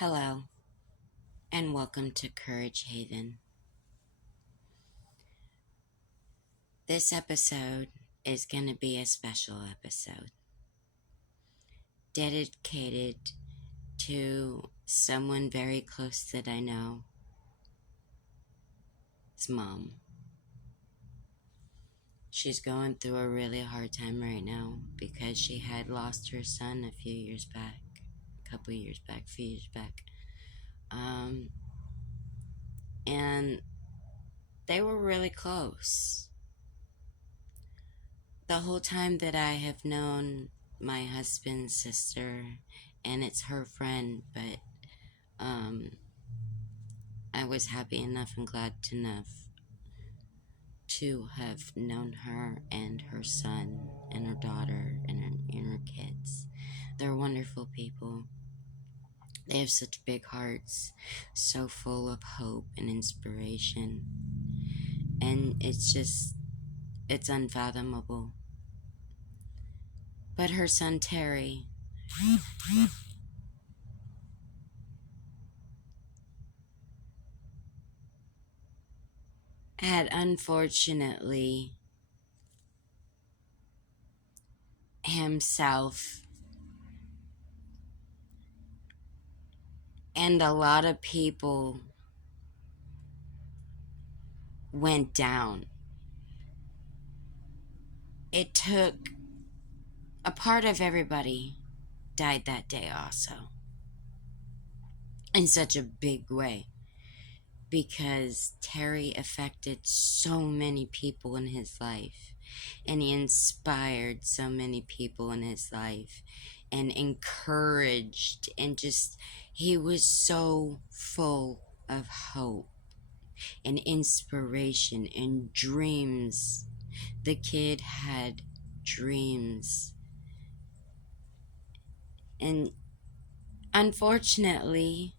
Hello, and welcome to Courage Haven. This episode is going to be a special episode dedicated to someone very close that I know, his mom. She's going through a really hard time right now because she had lost her son a few years back. And they were really close. The whole time that I have known my husband's sister, and it's her friend, but I was happy enough and glad enough to have known her and her son and her daughter and her kids. They're wonderful people. They have such big hearts, so full of hope and inspiration. And it's unfathomable. But her son Terry had unfortunately himself and a lot of people went down. It took a part of everybody died that day also, in such a big way, because Terry affected so many people in his life, and he inspired so many people in his life, and encouraged, and he was so full of hope and inspiration and dreams. The kid had dreams. And unfortunately,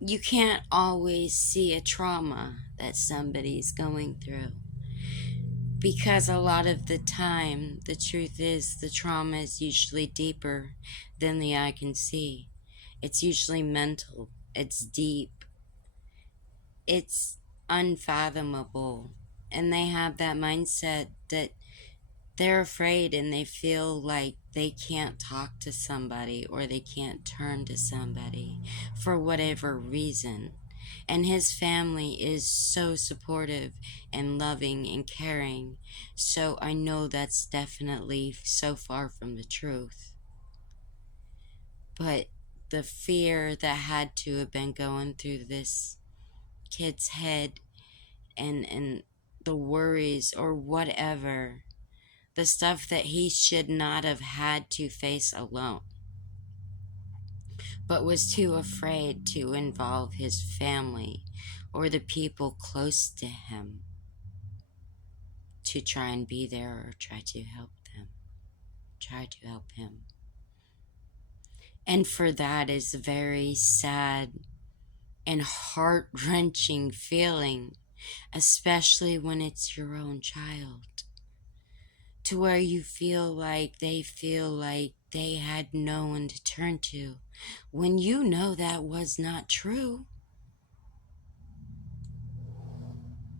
you can't always see a trauma that somebody's going through. Because a lot of the time, the truth is, the trauma is usually deeper than the eye can see. It's usually mental. It's deep. It's unfathomable. And they have that mindset that they're afraid and they feel like they can't talk to somebody or they can't turn to somebody for whatever reason. And his family is so supportive and loving and caring. So I know that's definitely so far from the truth. But the fear that had to have been going through this kid's head, and the worries or whatever, the stuff that he should not have had to face alone, but was too afraid to involve his family or the people close to him to try and be there or try to help him. And for that is a very sad and heart-wrenching feeling, especially when it's your own child, to where you feel like they had no one to turn to, when you know that was not true.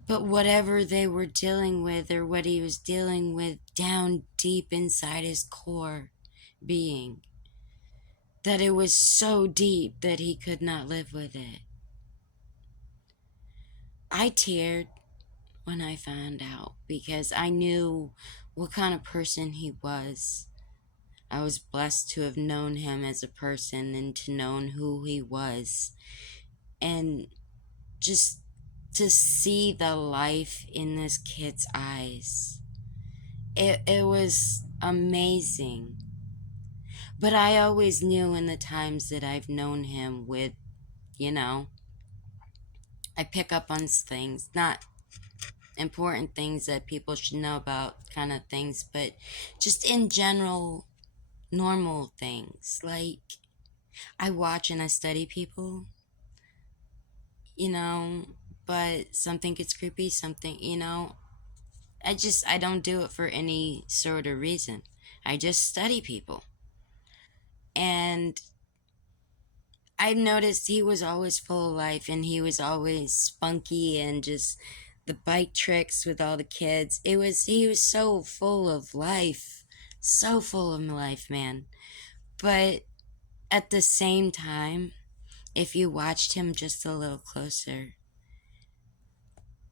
But whatever they were dealing with, or what he was dealing with down deep inside his core being, that it was so deep that he could not live with it. I teared when I found out, because I knew what kind of person he was. I was blessed to have known him as a person and to know who he was. And just to see the life in this kid's eyes, it was amazing. But I always knew in the times that I've known him with, I pick up on things, not important things that people should know about kind of things, but just in general, normal things. Like, I watch and I study people, but something gets creepy, I don't do it for any sort of reason. I just study people. And I noticed he was always full of life, and he was always spunky and just the bike tricks with all the kids. He was so full of life. So full of life, man. But at the same time, if you watched him just a little closer,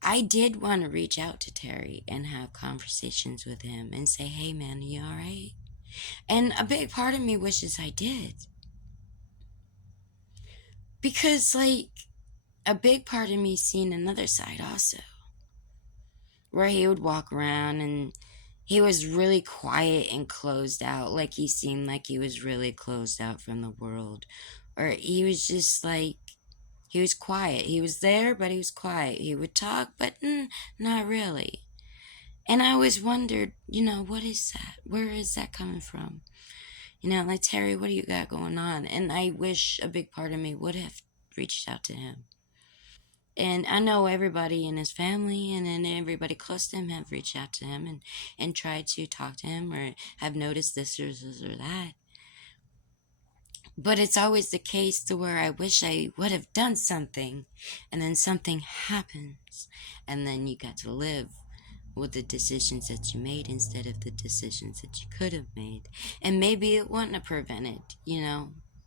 I did want to reach out to Terry and have conversations with him and say, hey man, are you alright? And a big part of me wishes I did. Because, like, a big part of me seen another side also, where he would walk around and he was really quiet and closed out. Like, he seemed like he was really closed out from the world. Or he was just like, he was quiet. He was there, but he was quiet. He would talk, but not really. And I always wondered, what is that? Where is that coming from? Like, Terry, what do you got going on? And I wish a big part of me would have reached out to him. And I know everybody in his family and then everybody close to him have reached out to him and tried to talk to him or have noticed this or that. But it's always the case to where I wish I would have done something, and then something happens, and then you got to live with the decisions that you made instead of the decisions that you could have made. And maybe it wouldn't have prevented,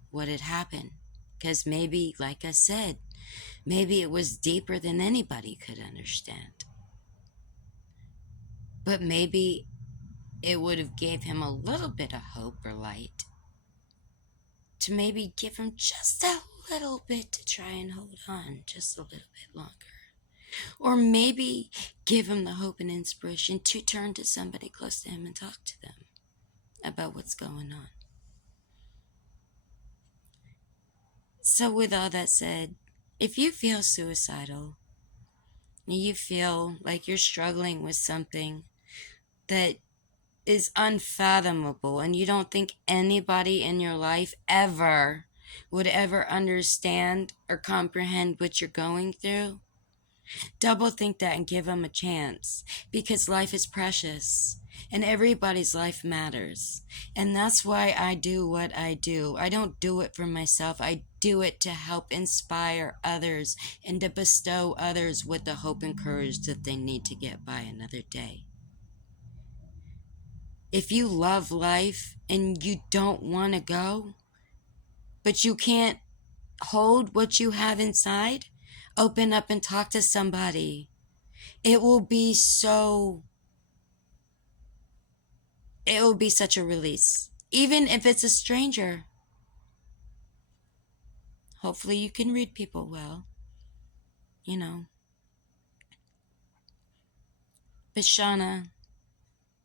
what had happened. Because maybe, like I said, maybe it was deeper than anybody could understand. But maybe it would have gave him a little bit of hope or light to maybe give him just a little bit to try and hold on just a little bit longer. Or maybe give him the hope and inspiration to turn to somebody close to him and talk to them about what's going on. So with all that said, if you feel suicidal, you feel like you're struggling with something that is unfathomable and you don't think anybody in your life ever would ever understand or comprehend what you're going through, double think that and give them a chance, because life is precious and everybody's life matters. And that's why I do what I do. I don't do it for myself. I do it to help inspire others and to bestow others with the hope and courage that they need to get by another day. If you love life and you don't want to go, but you can't hold what you have inside, open up and talk to somebody. It will be such a release. Even if it's a stranger. Hopefully you can read people well. But Shauna,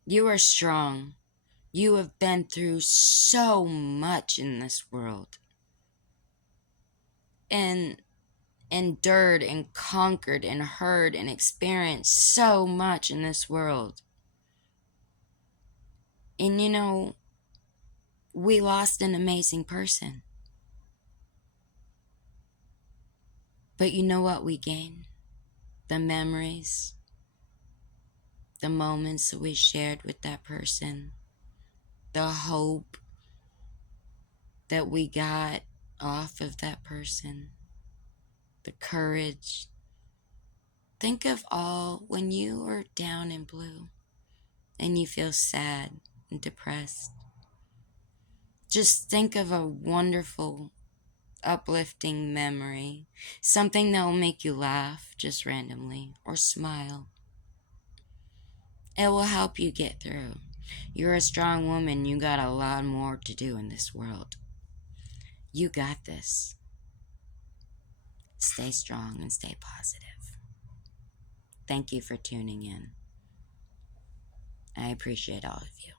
you are strong. You have been through so much in this world. And endured and conquered and heard and experienced so much in this world. And we lost an amazing person. But you know what we gained? The memories, the moments that we shared with that person, the hope that we got off of that person, the courage. Think of all when you are down and blue and you feel sad and depressed. Just think of a wonderful, uplifting memory, something that will make you laugh just randomly or smile. It will help you get through. You're a strong woman. You got a lot more to do in this world. You got this. Stay strong and stay positive. Thank you for tuning in. I appreciate all of you.